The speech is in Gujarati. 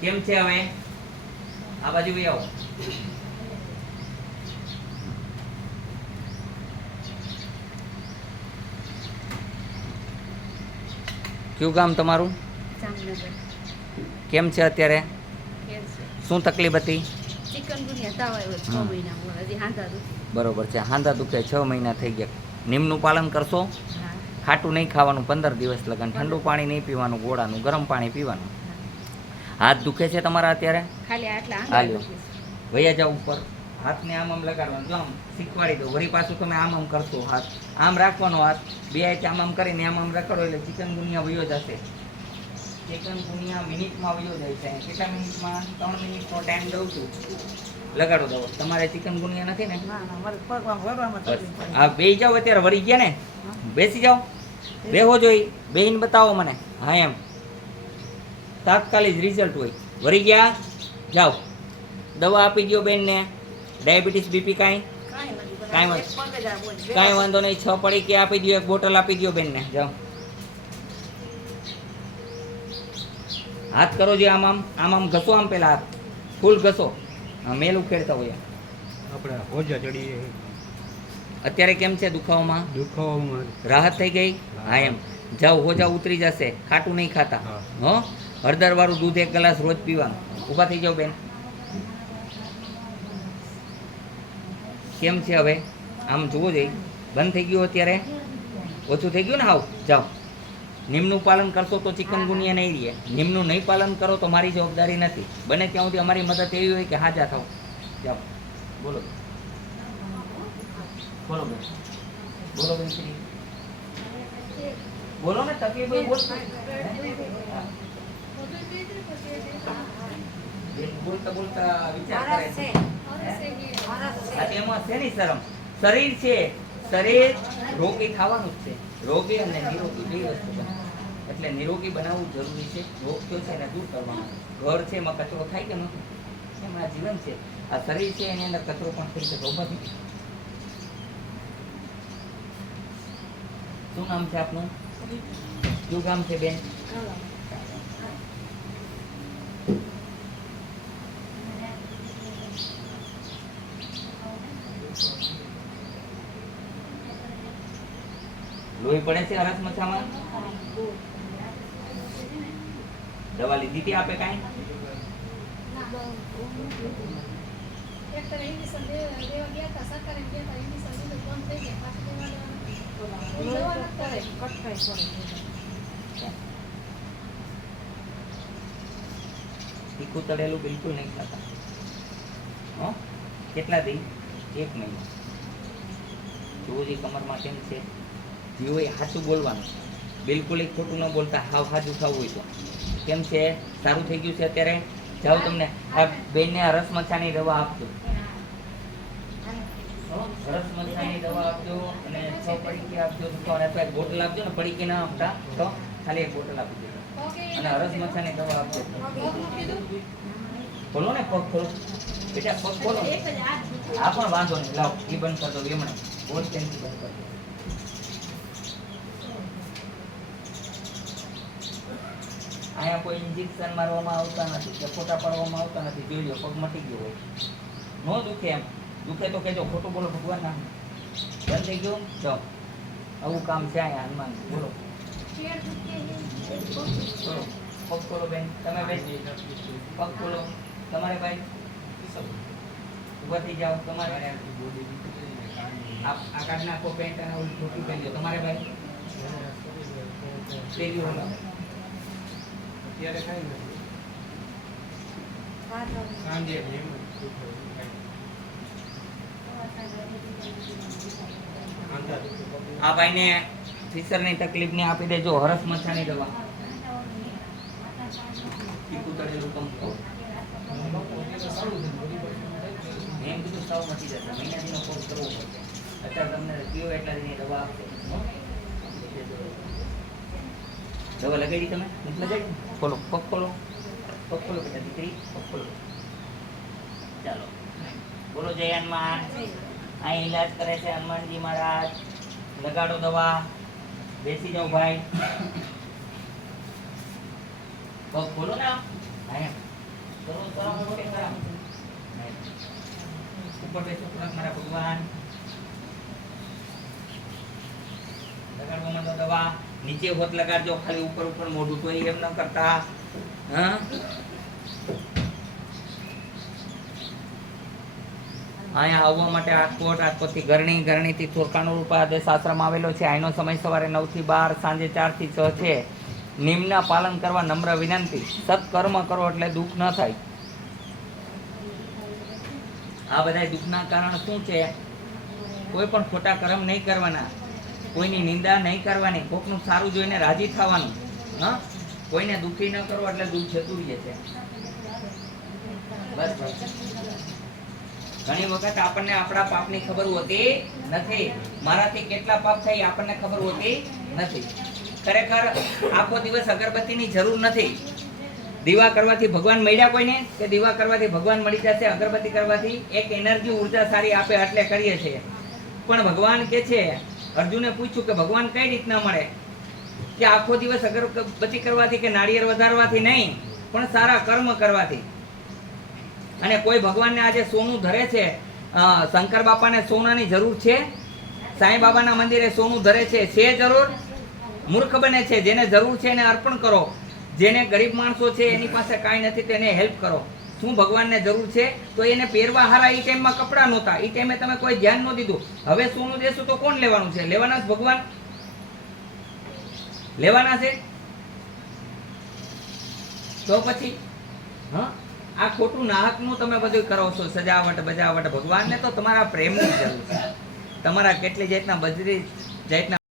કેમ છે હવે? આ બાજુ બી આવો. કયું ગામ તમારું? જામનગર. કેમ છે અત્યારે? કેમ છે? શું તકલીફ હતી? ચિકનગુનિયા તાવ આવ્યો 6 મહિના હજી હાંધા દુખે. બરોબર છે, હાંધા દુખે 6 મહિના થઈ ગયા. નિમનું પાલન કરશો? હા. ખાટું નહીં ખાવાનું 15 દિવસ લગન, ઠંડુ પાણી નહીં પીવાનું, ગોળાનું ગરમ પાણી પીવાનું. હાથ દુખે છે તમારા અત્યારે? ખાલી આટલા હાલ્યો વૈયા જાવ ઉપર, હાથને આમ આમ લગાડવાનું. જો આમ શીખવાડી દો, વળી પાછું તમે આમ આમ કરશો. હાથ આમ રાખવાનો, હાથ બે હાથ આમ આમ કરીને આમ આમ રખડો એટલે ચિકનગુનિયા વયો જશે. ચિકનગુનિયા મિનિટમાં વયો જાય છે. કેટલા મિનિટમાં? 3 મિનિટનો ટાઈમ દઉં છું. લગાડો દો. તમારે ચિકનગુનિયા નથી ને? હા, બેસી જાઓ અત્યારે. વળી ગયા ને? બેસી જાઓ, બેહો જોઈ, બેહીને બતાવો મને. હા એમ તાત્કાલિક રિઝલ્ટ હોય. વળી ગયા? જાઓ, દવા આપી દો બેનને. ડાયાબિટીસ બીપી કાંઈ વાંધો નહીં. 6 પડીકી આપી દો, 1 બોટલ આપી દો બેનને. જાઓ, હાથ કરો જે આમ આમ આમ આમ ઘસો. આમ પેલા હાથ ફૂલ ઘસો. મેલ ઉખેડતા હોય. આપણે હોજા ચડી. અત્યારે કેમ છે દુખાવામાં? રાહત થઈ ગઈ? હા એમ જાઓ, હોજા ઉતરી જશે. ખાટું નહીં ખાતા. હો, હળદર વાળું દૂધ 1 ગ્લાસ રોજ પીવાનું. ઊભા થઈ જાઓ બેન. કેમ છે હવે? આમ જુઓ જઈ. બંધ થઈ ગયું અત્યારે? ઓછું થઈ ગયું ને? હાવ જાઓ. નિમનું પાલન કરશો તો ચિકનગુનિયા નહીં રહે. નિમનું નહીં પાલન કરો તો મારી જવાબદારી નથી. બને ત્યાં સુધી અમારી મદદ એવી હોય કે હાજા થાવ. જાઓ, બોલો બોલો બેન. બોલો બેન શ્રી. બોલો ને, તકલીફ હોય બોલ. બોલતા બોલતા વિચાર કરે છે. એમાં શેની શરમ? શરીર છે, શરીર રોગી થવાનું જ છે. રોગી અને નિરોગી બે વસ્તુ બને. એટલે નિરોગી બનાવવું જરૂરી છે. રોગ થયો છે એને દૂર કરવાનો. ઘર છે એમાં કચરો થાય કે નથી? એમાં આ જીવન છે. આ શરીર છે એની અંદર કચરો પણ થઈ શકે. ઉભા થઈ. શું નામ છે આપનું? શું કામ છે બેન? લોહી પડે છે હરસ મચ્છામાં? દવા લીધી હતી આપે કાંઈ? તીખું તળેલું બિલકુલ નહીં ખાતા. હો, કેટલા દી? 1 મહિનો. જોજી કમરમાં કેમ છે? જીવો એ સાચું બોલવાનું, બિલકુલ એક ખોટું ન બોલતા. હાવ સાચું થવું હોય તો. કેમ છે? સારું થઈ ગયું છે અત્યારે? જાઓ, તમને આ બેનને રસ મચ્છાની દવા આપજો. રસ મચ્છાની દવા આપજો અને 6 પડીકી આપજો. અથવા 1 બોટલ આપજો ને. પડીકી ના આપતા તો ખાલી 1 બોટલ આપી દેજો. અને રસ મચ્છાની દવા આપજો. ખોલો ને, પગ ખોલો બેટા, પગ ખોલો. આ પણ વાંધો નહીં. લાવો, એ બંધ કરી દો. એમણે બોલ કેમથી બંધ કરી દો. અહીંયા કોઈ ઇન્જેક્શન મારવામાં આવતા નથી કે ફોટા પાડવામાં આવતા નથી. જોઈ લો, પગ મટી ગયો હોય. ન દુખે એમ? દુખે તો કહેજો. ખોટું બોલો ભગવાન નામ. બંધ થઈ ગયું? જાઓ, આવું કામ છે અહીંયા હનુમાન. બોલો બોલો. પગ ખોલો બેન. તમે બેન પગ ખોલો. તમારે ભાઈ ઉભા થઈ જાઓ. તમારે આ કાઢ નાખો પેન્ટ અને ઓલી ટોપી પહેરજો. તમારે ભાઈ પેલી ઓલા અત્યારે કઈ નથી. સાંજે આ ભાઈને ફિશરની તકલીફને આપી દેજો હરસ મચ્છાની દવા. તીખું તળેલું કમ ખાઓ. એમ કીધું સાવ મટી જશે. મહિનાથીનો કોર્સ કરવો પડશે. અત્યારે તમને પીઓ એટલા દીની દવા આપશે. દવા લગાડી તમે નથી લગાડી ખોલો પગ ખોલો બેટા દીકરી પગ ખોલો ચાલો બોલો જય હનુમાન આ ઈલાજ કરે છે હનુમાનજી મહારાજ લગાડો દવા બેસી જાઓ ભાઈ પગ ખોલો ને ઉપર બેસો થોડાક મારા ભગવાન લગાડવા માંડો દવા નીચે હોત લગાડજો ખાલી ઉપર ઉપર મોઢું તો એમ ન કરતા હા અહીંયા આવવા માટે રાજકોટથી ગરણીથી થોરકાનો રૂપા આદેશ આશ્રમ આવેલો છે. અહીંનો સમય સવારે 9 થી 12, સાંજે 4 થી 6 છે. નિયમના પાલન કરવા નમ્ર વિનંતી. સત્કર્મ કરો એટલે દુઃખ ન થાય. આ બધા દુઃખના કારણ શું છે? કોઈ પણ ખોટા કર્મ નહીં કરવાના, કોઈની નિંદા નહીં કરવાની, કોકનું સારું જોઈને રાજી થવાનું. હા, કોઈને દુઃખી ન કરો એટલે દુઃખ જતું રહે છે. બસ ઘણી વખત આપણને આપણા પાપની ખબર હોતી નથી. મારાથી કેટલા પાપ થઈ આપણને ખબર હોતી નથી. ખરેખર આખો દિવસ અગરબત્તીની જરૂર નથી. દીવા કરવાથી ભગવાન મળ્યા કોઈને? કે દીવા કરવાથી ભગવાન મળી જશે? અગરબત્તી કરવાથી એક એનર્જી ઉર્જા સારી આપે એટલે કરીએ છીએ. પણ ભગવાન કે છે, અર્જુને પૂછ્યું કે ભગવાન કઈ રીતના મળે? કે આખો દિવસ અગરબત્તી કરવાથી કે નાળિયેર વધારવાથી નહીં, પણ સારા કર્મ કરવાથી. અને કોઈ ભગવાનને આજે સોનું ધરે છે, શંકર બાપાને સોનાની જરૂર છે? સાંઈ બાબાના મંદિરે સોનું ધરે છે જરૂર? મૂર્ખ બને છે. જેને જરૂર છે એને અર્પણ કરો. જેને ગરીબ માણસો છે એની પાસે કાંઈ નથી તેને હેલ્પ કરો. શું ભગવાનને જરૂર છે? તો એને પહેરવા હારા એ ટાઈમમાં કપડાં નહોતા, એ ટાઈમે તમે કોઈ ધ્યાન ન દીધું. હવે સોનું દેશું તો કોણ લેવાનું છે? લેવાના જ ભગવાન લેવાના છે? તો પછી હા, આ ખોટું નાહકનું તમે બધું કરો છો, સજાવટ બજાવટ. ભગવાનને તો તમારા પ્રેમની જરૂર છે. તમારા કેટલી જાતના બજરી જાતના